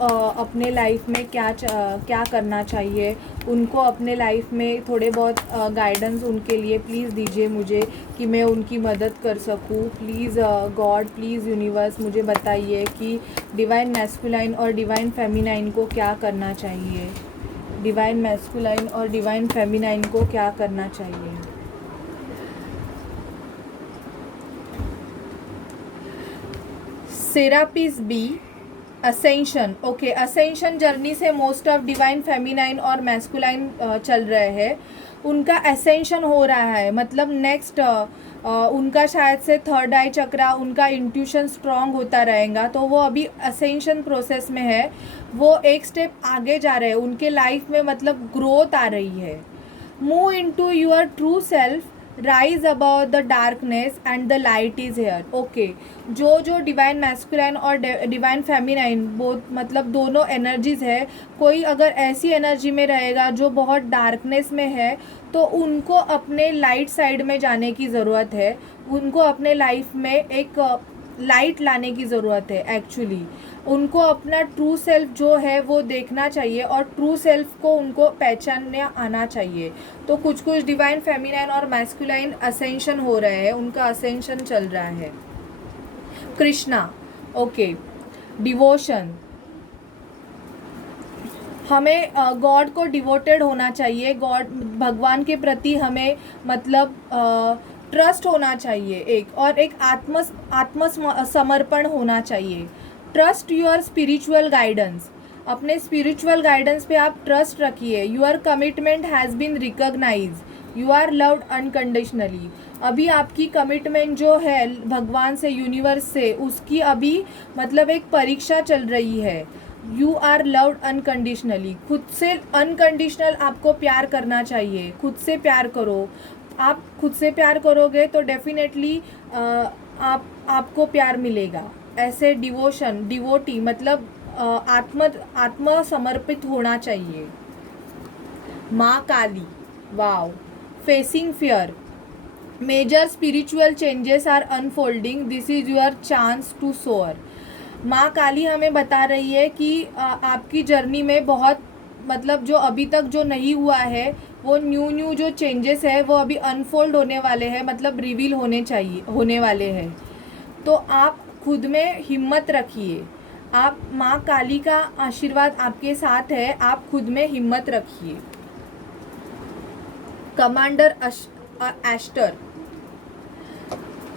अपने लाइफ में क्या करना चाहिए, उनको अपने लाइफ में थोड़े बहुत गाइडेंस उनके लिए प्लीज़ दीजिए मुझे कि मैं उनकी मदद कर सकूं। प्लीज़ गॉड, प्लीज़ यूनिवर्स मुझे बताइए कि डिवाइन मैस्कुलाइन और डिवाइन फेमिनाइन को क्या करना चाहिए, डिवाइन मैस्कुलाइन और डिवाइन फेमिनाइन को क्या करना चाहिए। Serapis Bey, ascension. Okay, ascension journey से मोस्ट ऑफ डिवाइन फेमिनाइन और मैस्कुलाइन चल रहे हैं, उनका असेंशन हो रहा है, मतलब नेक्स्ट उनका शायद से थर्ड आई चक्रा, उनका इंट्यूशन स्ट्रॉन्ग होता रहेगा, तो वो अभी असेंशन प्रोसेस में है, वो एक स्टेप आगे जा रहे हैं, उनके लाइफ में मतलब ग्रोथ आ रही है। Move into your true self, rise about the darkness and the light is here. Okay, जो डिवाइन मैस्कुलाइन और डिवाइन फेमिनाइन बोथ मतलब दोनों एनर्जीज है, कोई अगर ऐसी एनर्जी में रहेगा जो बहुत डार्कनेस में है तो उनको अपने लाइट साइड में जाने की ज़रूरत है, उनको अपने लाइफ में एक लाइट लाने की ज़रूरत है। एक्चुअली उनको अपना ट्रू सेल्फ जो है वो देखना चाहिए और ट्रू सेल्फ को उनको पहचानने आना चाहिए। तो कुछ कुछ डिवाइन फेमिनाइन और मैस्कुलाइन असेंशन हो रहे हैं, उनका असेंशन चल रहा है। कृष्णा, ओके, डिवोशन, हमें गॉड को डिवोटेड होना चाहिए, गॉड भगवान के प्रति हमें मतलब ट्रस्ट होना चाहिए एक, और एक आत्मसमर्पण होना चाहिए। ट्रस्ट योर स्पिरिचुअल गाइडेंस, अपने स्पिरिचुअल गाइडेंस पे आप ट्रस्ट रखिए। Your commitment has been recognise, you are loved unconditionally. अभी आपकी कमिटमेंट जो है भगवान से, यूनिवर्स से, उसकी अभी मतलब एक परीक्षा चल रही है। यू आर लव्ड अनकंडीशनली, खुद से अनकंडीशनल आपको प्यार करना चाहिए, खुद से प्यार करो। आप खुद से प्यार करोगे तो डेफिनेटली आपको प्यार मिलेगा। ऐसे डिवोशन, डिवोटी मतलब आत्म समर्पित होना चाहिए। माँ Kali, wow, facing fear, major spiritual changes are unfolding, this is your chance to soar. माँ काली हमें बता रही है कि आपकी जर्नी में बहुत मतलब जो अभी तक जो नहीं हुआ है वो न्यू जो चेंजेस है वो अभी अनफोल्ड होने वाले हैं, मतलब रिवील होने वाले हैं। तो आप खुद में हिम्मत रखिए, आप माँ काली का आशीर्वाद आपके साथ है, आप खुद में हिम्मत रखिए। Commander Aster,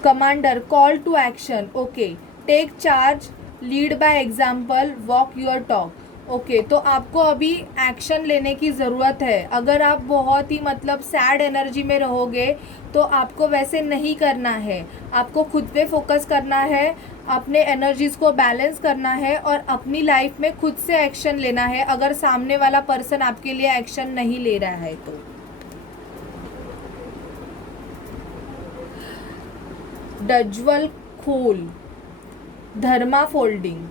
commander, call to action, okay, take charge, lead by example, walk your talk. Okay, तो आपको अभी एक्शन लेने की ज़रूरत है। अगर आप बहुत ही मतलब सैड एनर्जी में रहोगे तो आपको वैसे नहीं करना है, आपको खुद पे फोकस करना है, अपने एनर्जीज़ को बैलेंस करना है और अपनी लाइफ में खुद से एक्शन लेना है अगर सामने वाला पर्सन आपके लिए एक्शन नहीं ले रहा है तो। डज्वल खोल, धर्मा folding,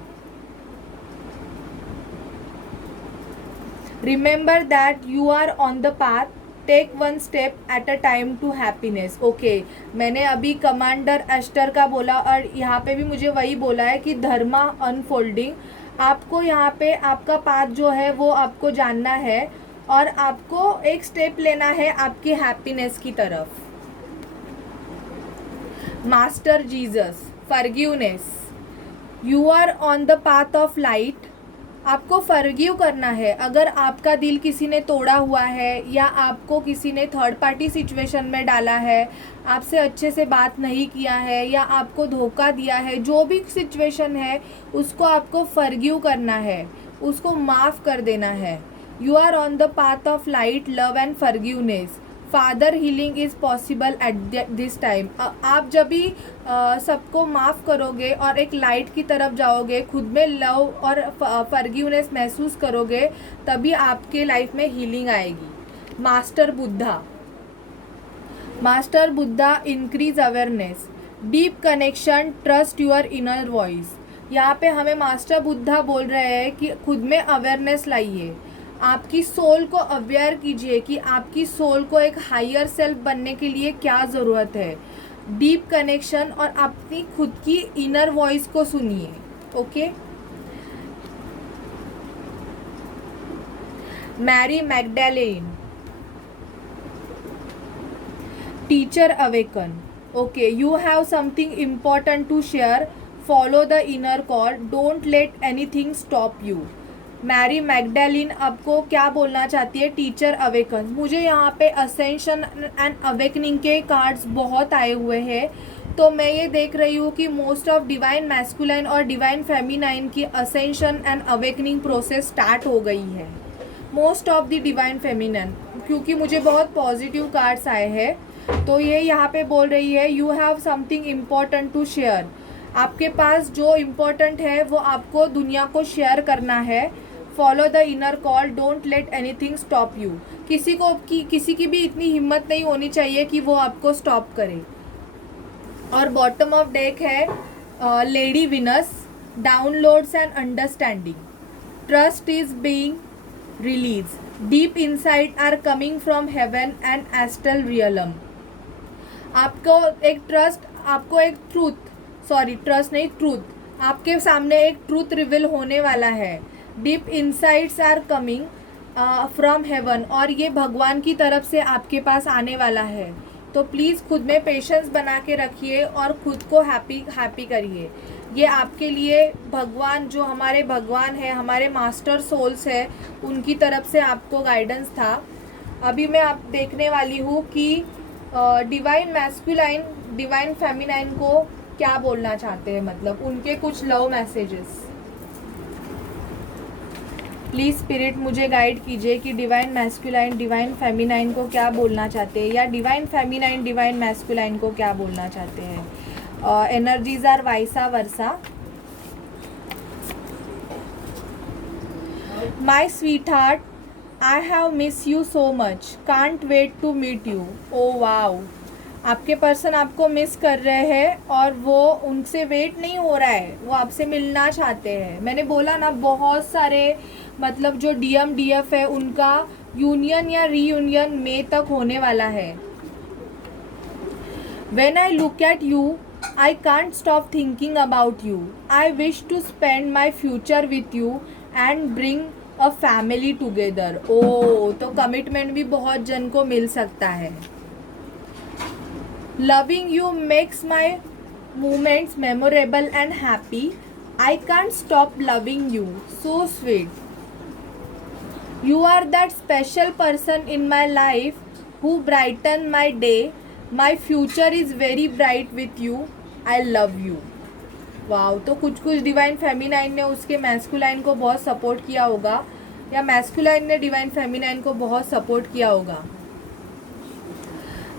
remember that you are on the path, take one step at a time to happiness। Okay, मैंने अभी कमांडर एस्टर का बोला और यहाँ पे भी मुझे वही बोला है कि धर्मा अनफोल्डिंग, आपको यहाँ पे आपका पाथ जो है वो आपको जानना है और आपको एक स्टेप लेना है आपकी हैप्पीनेस की तरफ। Master Jesus, forgiveness, you are on the path of light, आपको फॉरगिव करना है। अगर आपका दिल किसी ने तोड़ा हुआ है या आपको किसी ने थर्ड पार्टी सिचुएशन में डाला है, आपसे अच्छे से बात नहीं किया है या आपको धोखा दिया है, जो भी सिचुएशन है उसको आपको फॉरगिव करना है, उसको माफ़ कर देना है। You are on the path of light, love and forgiveness. Father healing is possible at this time. आप जब भी सबको माफ़ करोगे और एक लाइट की तरफ जाओगे, खुद में लव और फॉरगिवनेस महसूस करोगे, तभी आपके लाइफ में हीलिंग आएगी. Master Buddha increase awareness, deep connection, trust your inner voice. यहाँ पे हमें मास्टर बुद्धा बोल रहे हैं कि खुद में अवेयरनेस लाइए, आपकी सोल को अवेयर कीजिए कि आपकी सोल को एक हायर सेल्फ बनने के लिए क्या ज़रूरत है. डीप कनेक्शन और अपनी खुद की इनर वॉइस को सुनिए. Okay. Mary Magdalene, teacher awaken. Okay, you have something important to share, follow the inner call, don't let anything stop you. Mary Magdalene आपको क्या बोलना चाहती है? Teacher awaken. मुझे यहाँ पे असेंशन एंड अवेकनिंग के कार्ड्स बहुत आए हुए हैं, तो मैं ये देख रही हूँ कि मोस्ट ऑफ डिवाइन मैस्कुलाइन और डिवाइन फेमिनाइन की ascension and awakening process start हो गई है. Most of the divine feminine, क्योंकि मुझे बहुत पॉजिटिव कार्ड्स आए हैं, तो ये यहाँ पे बोल रही है you have something important to share. आपके पास जो इम्पोर्टेंट है वो आपको दुनिया को शेयर करना है. Follow the inner call, don't let anything stop you. किसी की भी इतनी हिम्मत नहीं होनी चाहिए कि वो आपको स्टॉप करे. और बॉटम ऑफ डेक है lady Venus, downloads and understanding, trust is being release, deep insight are coming from heaven and astral realm. आपको एक ट्रूथ, आपके सामने एक ट्रूथ रिवील होने वाला है. Deep insights are coming from heaven, और ये भगवान की तरफ से आपके पास आने वाला है. तो प्लीज़ खुद में पेशेंस बना के रखिए और खुद को हैप्पी करिए. ये आपके लिए भगवान, जो हमारे भगवान है, हमारे मास्टर सोल्स है, उनकी तरफ से आपको गाइडेंस था. अभी मैं आप देखने वाली हूँ कि डिवाइन मैस्कुलाइन डिवाइन फेमिनाइन को क्या बोलना चाहते हैं, मतलब उनके कुछ लव मैसेजेस. प्लीज़ स्पिरिट मुझे गाइड कीजिए कि डिवाइन मैस्कुलाइन डिवाइन फेमिनाइन को क्या बोलना चाहते हैं, या डिवाइन फेमिनाइन डिवाइन मैस्कुलाइन को क्या बोलना चाहते हैं. Energies are vice versa. My sweetheart, I have miss you so much, can't wait to meet you. Oh wow, आपके पर्सन आपको मिस कर रहे हैं और वो उनसे वेट नहीं हो रहा है, वो आपसे मिलना चाहते हैं. मैंने बोला ना, बहुत सारे मतलब जो DMDF है उनका यूनियन या रीयूनियन मई तक होने वाला है. When I look at you, I can't stop thinking about you. I wish to spend my future with you and bring a family together. Oh, तो कमिटमेंट भी बहुत जन को मिल सकता है. Loving you makes my moments memorable and happy. I can't stop loving you. So sweet. You are that special person in my life who brighten my day. My future is very bright with you. I love you. Wow, तो कुछ डिवाइन फेमिनाइन ने उसके मैस्कुलाइन को बहुत सपोर्ट किया होगा, या मैस्कुलाइन ने डिवाइन फेमिनाइन को बहुत सपोर्ट किया होगा.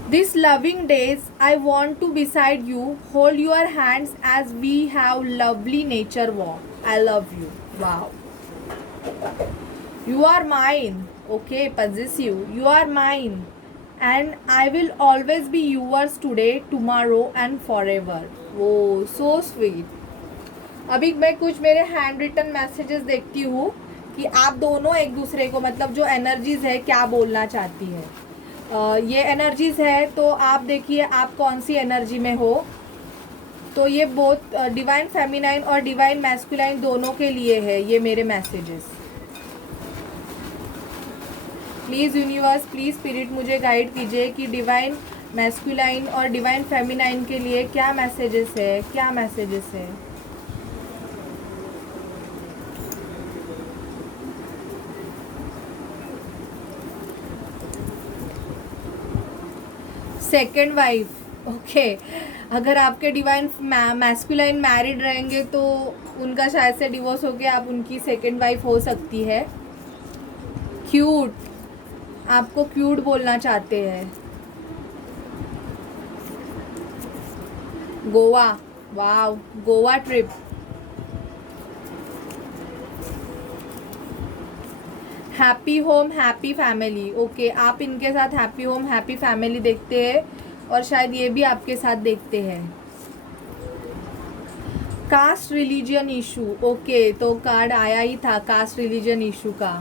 This loving days, I want to beside you, hold your hands as we have lovely nature walk. I love you. Wow. You are mine. Okay, possessive. You are mine. And I will always be yours today, tomorrow and forever. Oh, so sweet. अभी मैं कुछ मेरे हैंड रिटन मैसेजेस देखती हूँ कि आप दोनों एक दूसरे को, मतलब जो एनर्जीज है, क्या बोलना चाहती है. ये एनर्जीज है, तो आप देखिए आप कौन सी एनर्जी में हो. तो ये बोथ डिवाइन फेमिनाइन और डिवाइन मैस्कुलाइन दोनों के लिए है ये मेरे messages. Please universe, please spirit मुझे गाइड कीजिए कि डिवाइन मैस्कुलाइन और डिवाइन फेमिनाइन के लिए क्या मैसेजेस है. Second wife. ओके, अगर आपके डिवाइन मैस्कुलाइन मैरिड रहेंगे तो उनका शायद से डिवोर्स हो गया, आप उनकी सेकेंड वाइफ हो सकती है. क्यूट, आपको क्यूट बोलना चाहते हैं। Goa, wow, Goa trip. Happy home happy family, okay, आप इनके साथ हैप्पी होम हैप्पी फैमिली देखते हैं और शायद ये भी आपके साथ देखते हैं। कास्ट रिलीजन इशू, ओके, तो कार्ड आया ही था कास्ट रिलीजन इशू का।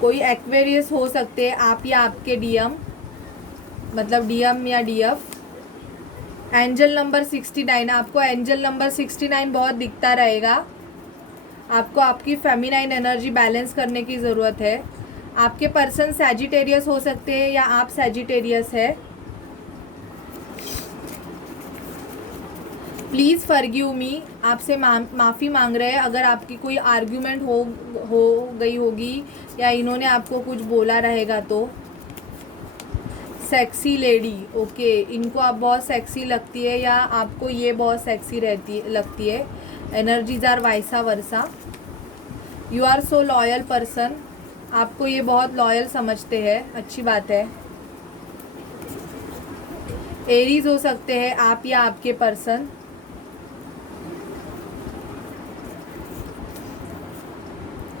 कोई एक्वेरियस हो सकते हैं आप या आपके डीएम, मतलब डीएम या डीएफ। एंजल नंबर 69, आपको एंजल नंबर 69 बहुत दिखता रहेगा। आपको आपकी फेमिनाइन एनर्जी बैलेंस करने की ज़रूरत है। आपके पर्सन सैजिटेरियस हो सकते हैं या आप सैजिटेरियस है। प्लीज़ फॉरगिव मी, आपसे माफ़ी मांग रहे हैं अगर आपकी कोई आर्ग्यूमेंट हो गई होगी या इन्होंने आपको कुछ बोला रहेगा तो। सेक्सी लेडी, ओके, इनको आप बहुत सेक्सी लगती है या आपको ये बहुत सेक्सी लगती है। Energies are vice versa. You are so loyal person, आपको ये बहुत लॉयल समझते हैं, अच्छी बात है। एरीज हो सकते हैं आप या आपके पर्सन।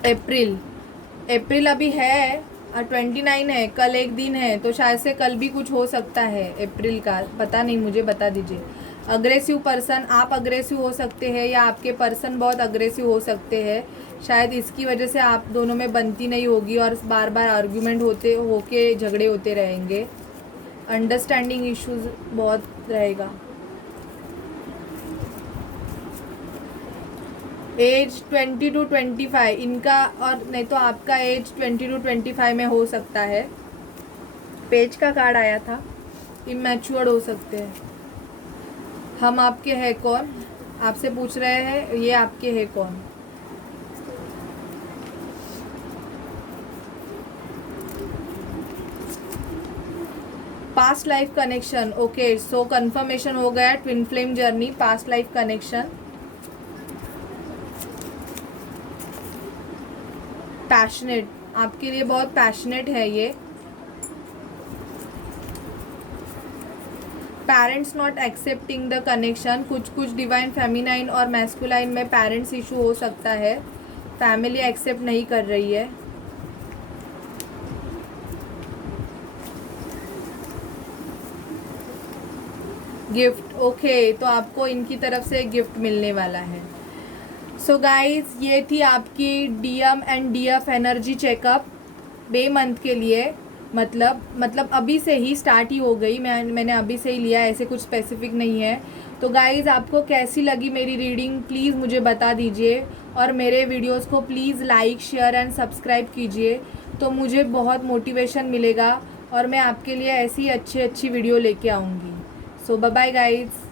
अप्रैल अभी है 29 है, कल एक दिन है, तो शायद से कल भी कुछ हो सकता है अप्रैल का, पता नहीं, मुझे बता दीजिए। अग्रेसिव पर्सन, आप अग्रेसिव हो सकते हैं या आपके पर्सन बहुत अग्रेसिव हो सकते हैं। शायद इसकी वजह से आप दोनों में बनती नहीं होगी और बार बार आर्ग्यूमेंट होके झगड़े होते रहेंगे। अंडरस्टैंडिंग इश्यूज बहुत रहेगा। एज 20 to 25 इनका, और नहीं तो आपका एज 20 to 25 में हो सकता है। पेज का कार्ड आया था, इमैच्योर्ड हो सकते हैं। हम आपके हैं कौन, आपसे पूछ रहे हैं ये आपके हैं कौन। पास्ट लाइफ कनेक्शन, ओके, सो कंफर्मेशन हो गया, twin flame journey, past life connection. Passionate, आपके लिए बहुत पैशनेट है ये। Parents not accepting the connection, कुछ डिवाइन फेमिनाइन और मैस्कुलाइन में पेरेंट्स इशू हो सकता है, फैमिली एक्सेप्ट नहीं कर रही है। गिफ्ट, ओके, तो आपको इनकी तरफ से गिफ्ट मिलने वाला है। सो गाइज, ये थी आपकी DM and DF energy checkup बे मंथ के लिए। मतलब अभी से ही स्टार्ट ही हो गई, मैंने अभी से ही लिया, ऐसे कुछ स्पेसिफिक नहीं है। तो गाइज़, आपको कैसी लगी मेरी रीडिंग प्लीज़ मुझे बता दीजिए और मेरे वीडियोस को please like share and subscribe कीजिए, तो मुझे बहुत मोटिवेशन मिलेगा और मैं आपके लिए ऐसी अच्छी वीडियो लेके आऊँगी। सो बाय बाय गाइज़।